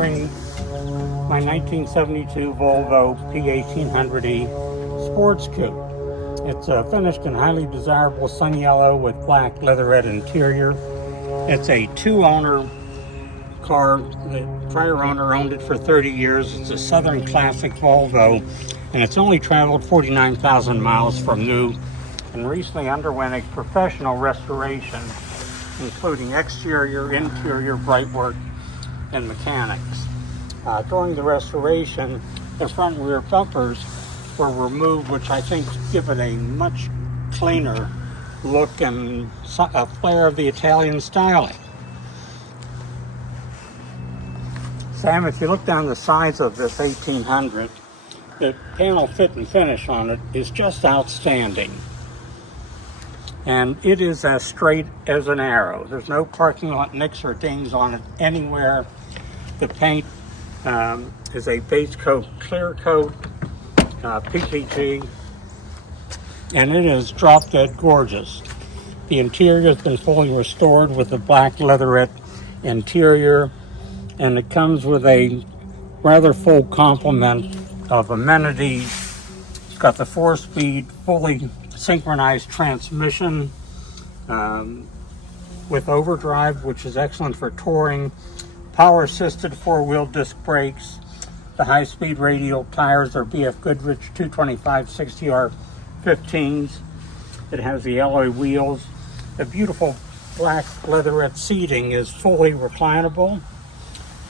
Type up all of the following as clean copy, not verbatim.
sharing my 1972 Volvo P1800E sports coupe. It's finished in highly desirable sun yellow with black leatherette interior. It's a two-owner car. The prior owner owned it for 30 years. It's a Southern Classic Volvo, and it's only traveled 49,000 miles from new, and recently underwent a professional restoration, including exterior, interior, brightwork, and mechanics. During the restoration, the front and rear bumpers were removed, which I think give it a much cleaner look and a flair of the Italian styling. Sam, if you look down the sides of this 1800, the panel fit and finish on it is just outstanding. And it is as straight as an arrow. There's no parking lot nicks or dings on it anywhere. The paint is a base coat, clear coat, PPG, and it is drop dead gorgeous. The interior has been fully restored with a black leatherette interior, and it comes with a rather full complement of amenities. It's got the 4-speed, fully synchronized transmission with overdrive, which is excellent for touring, power-assisted 4-wheel disc brakes. The high-speed radial tires are BF Goodrich 225 60R 15s. It has the alloy wheels. The beautiful black leatherette seating is fully reclinable.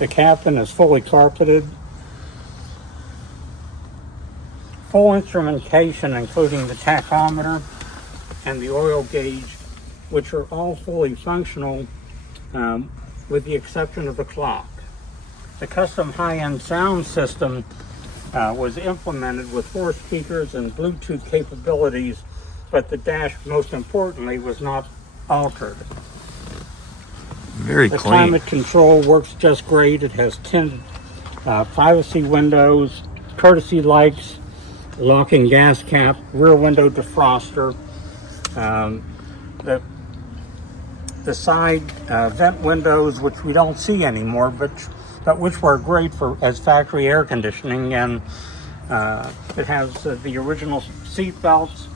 The cabin is fully carpeted. Full instrumentation, including the tachometer and the oil gauge, which are all fully functional with the exception of the clock. The custom high-end sound system was implemented with 4 speakers and Bluetooth capabilities, but the dash, most importantly, was not altered. Very clean. The climate control works just great. It has tinted privacy windows, courtesy lights, locking gas cap, rear window defroster, the side vent windows, which we don't see anymore, but which were great for as factory air conditioning, and it has the original seat belts.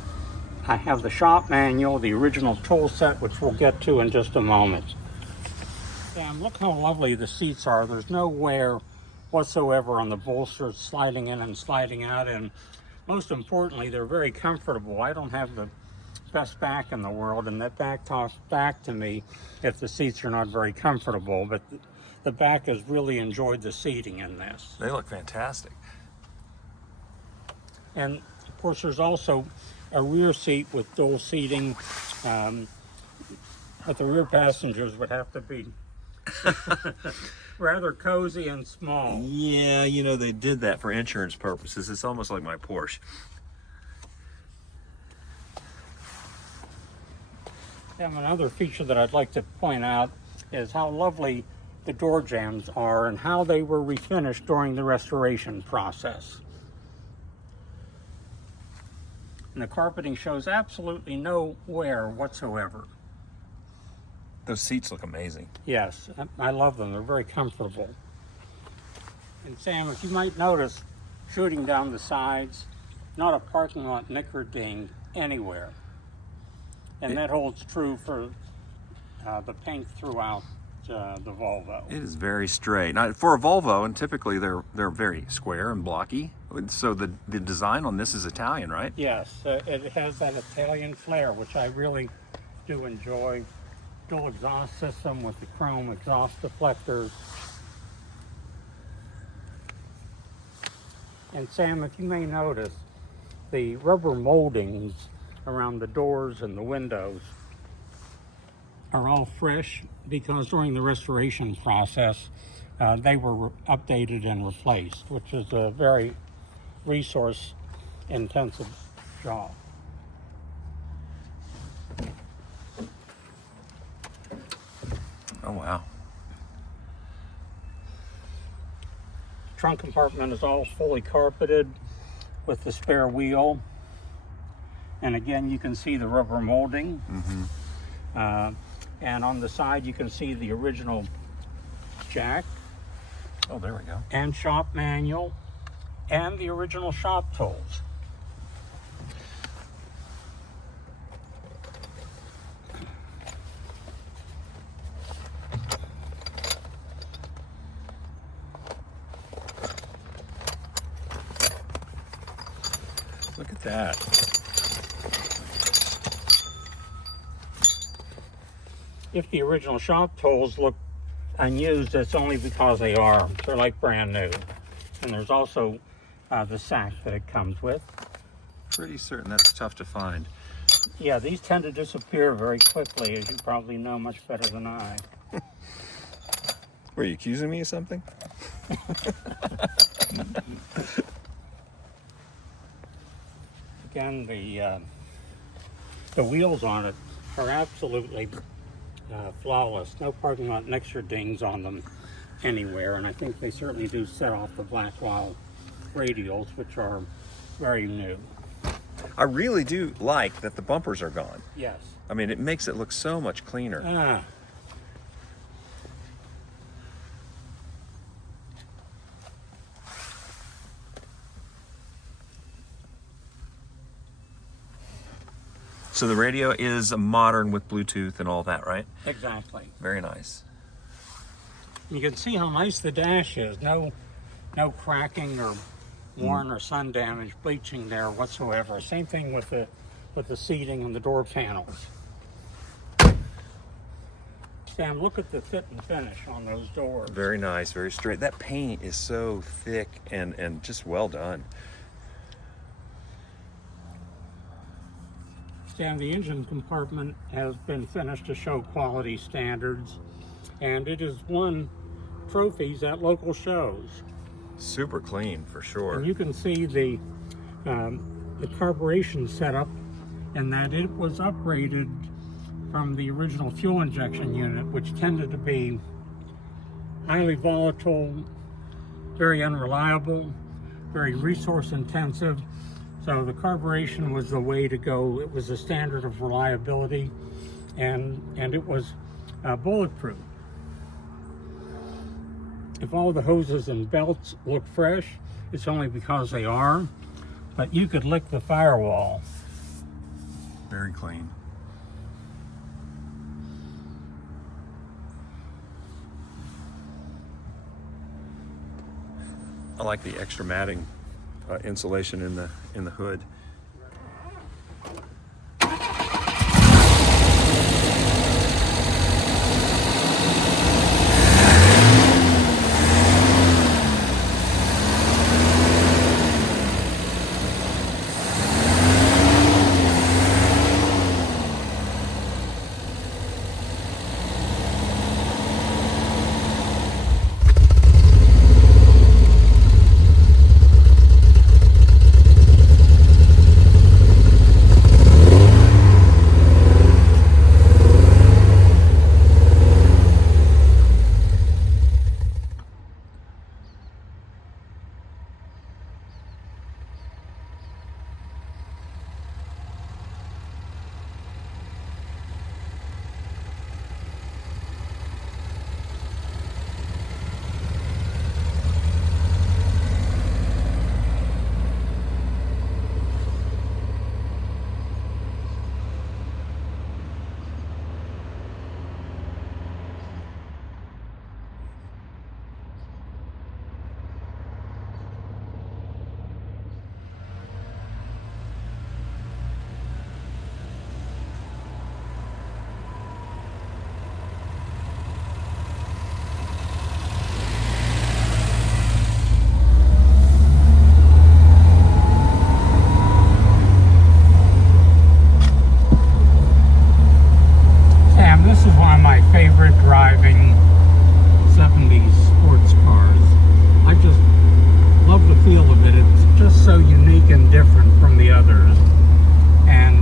I have the shop manual, the original tool set, which we'll get to in just a moment. And look how lovely the seats are. There's no wear whatsoever on the bolsters, sliding in and sliding out, and most importantly, they're very comfortable. I don't have the best back in the world, and that back talks back to me if the seats are not very comfortable, but the back has really enjoyed the seating in this. They look fantastic. And of course, there's also a rear seat with dual seating, but the rear passengers would have to be rather cozy and small. Yeah, you know, they did that for insurance purposes. It's almost like my Porsche. And another feature that I'd like to point out is how lovely the door jambs are and how they were refinished during the restoration process. And the carpeting shows absolutely no wear whatsoever. Those seats look amazing. Yes, I love them. They're very comfortable. And Sam, if you might notice, shooting down the sides, not a parking lot nick or ding anywhere. And that holds true for the paint throughout the Volvo. It is very straight. Now, for a Volvo, and typically they're very square and blocky. So the design on this is Italian, right? Yes, it has that Italian flair, which I really do enjoy. Dual exhaust system with the chrome exhaust deflectors. And Sam, if you may notice, the rubber moldings around the doors and the windows are all fresh because during the restoration process they were updated and replaced, which is a very resource intensive job. Oh, wow. Trunk compartment is all fully carpeted with the spare wheel. And again, you can see the rubber molding. And on the side, you can see the original jack Oh, there we go. and shop manual, and the original shop tools. Look at that. If the original shop tools look unused, it's only because they are. They're like brand new. And there's also the sack that it comes with. Pretty certain that's tough to find. Yeah, these tend to disappear very quickly, as you probably know much better than I. Were you accusing me of something? Again, the wheels on it are absolutely flawless. No parking lot mixture dings on them anywhere, and I think they certainly do set off the Blackwell radials, which are very new. I really do like that the bumpers are gone. Yes. I mean, it makes it look so much cleaner. So the radio is modern with Bluetooth and all that, right? Exactly. Very nice. You can see how nice the dash is. No cracking or worn or sun damage, bleaching there whatsoever. Same thing with the seating and the door panels. Sam, look at the fit and finish on those doors. Very nice, very straight. That paint is so thick and just well done. Sam, the engine compartment has been finished to show quality standards, and it has won trophies at local shows. Super clean, for sure. And you can see the carburation setup, and that it was upgraded from the original fuel injection unit, which tended to be highly volatile, very unreliable, very resource intensive. So the carburation was the way to go. It was a standard of reliability, and it was bulletproof. If all the hoses and belts look fresh, it's only because they are, but you could lick the firewall. Very clean. I like the extra matting insulation in the hood. driving 70s sports cars. I just love the feel of it. It's just so unique and different from the others. And,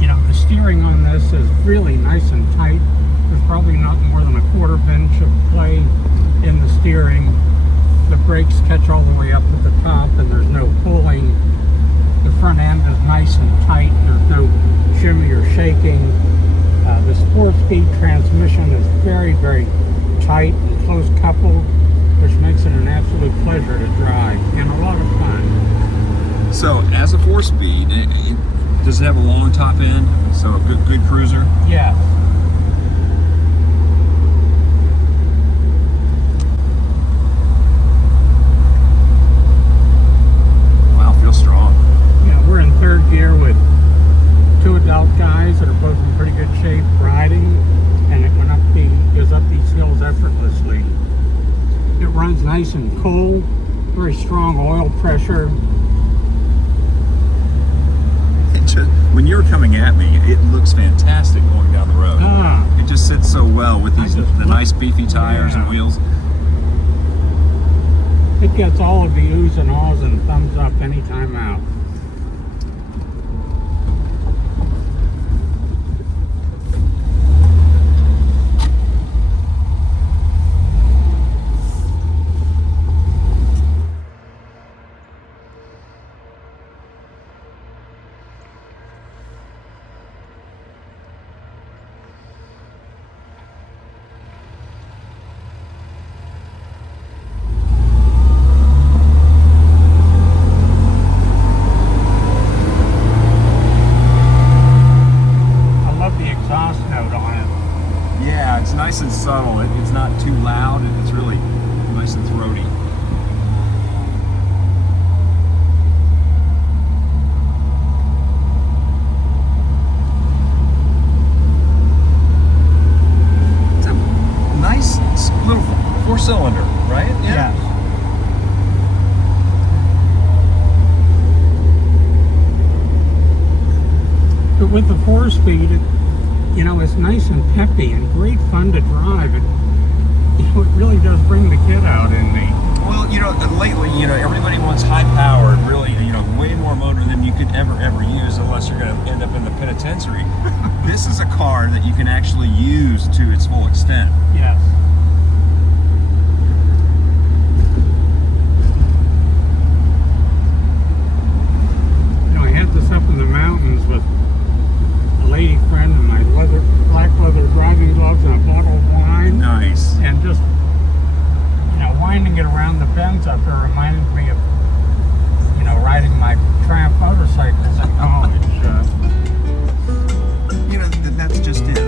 you know, the steering on this is really nice and tight. There's probably not more than a quarter inch of play in the steering. The brakes catch all the way up at the top and there's no pulling. The front end is nice and tight. There's no shimmy or shaking. The 4-speed transmission is very, very tight and close coupled. which makes it an absolute pleasure to drive and a lot of fun. So, as a 4-speed, does it have a long top end? So, a good cruiser? Yes. Wow, feels strong. Yeah, we're in third gear with two adult guys that are both in pretty good shape riding, and it goes up these hills effortlessly. It runs nice and cool, very strong oil pressure. When you were coming at me, it looks fantastic going down the road. It just sits so well with the nice beefy tires and wheels. It gets all of the oohs and ahs and thumbs up anytime out. It's nice and subtle. It's not too loud, and it's really nice and throaty. It's a nice little 4-cylinder, right? Yeah. Yes. But with the 4-speed, it's nice and peppy and great fun to drive. It really does bring the kid out in me. Well, lately, everybody wants high powered, really, way more motor than you could ever use, unless you're going to end up in the penitentiary. This is a car that you can actually use to its full extent. Yes. I had this up in the mountains with a lady friend and my black leather driving gloves and a bottle of wine. Nice. And just, winding it around the bends up there reminded me of, riding my Triumph motorcycles in college. That's just it.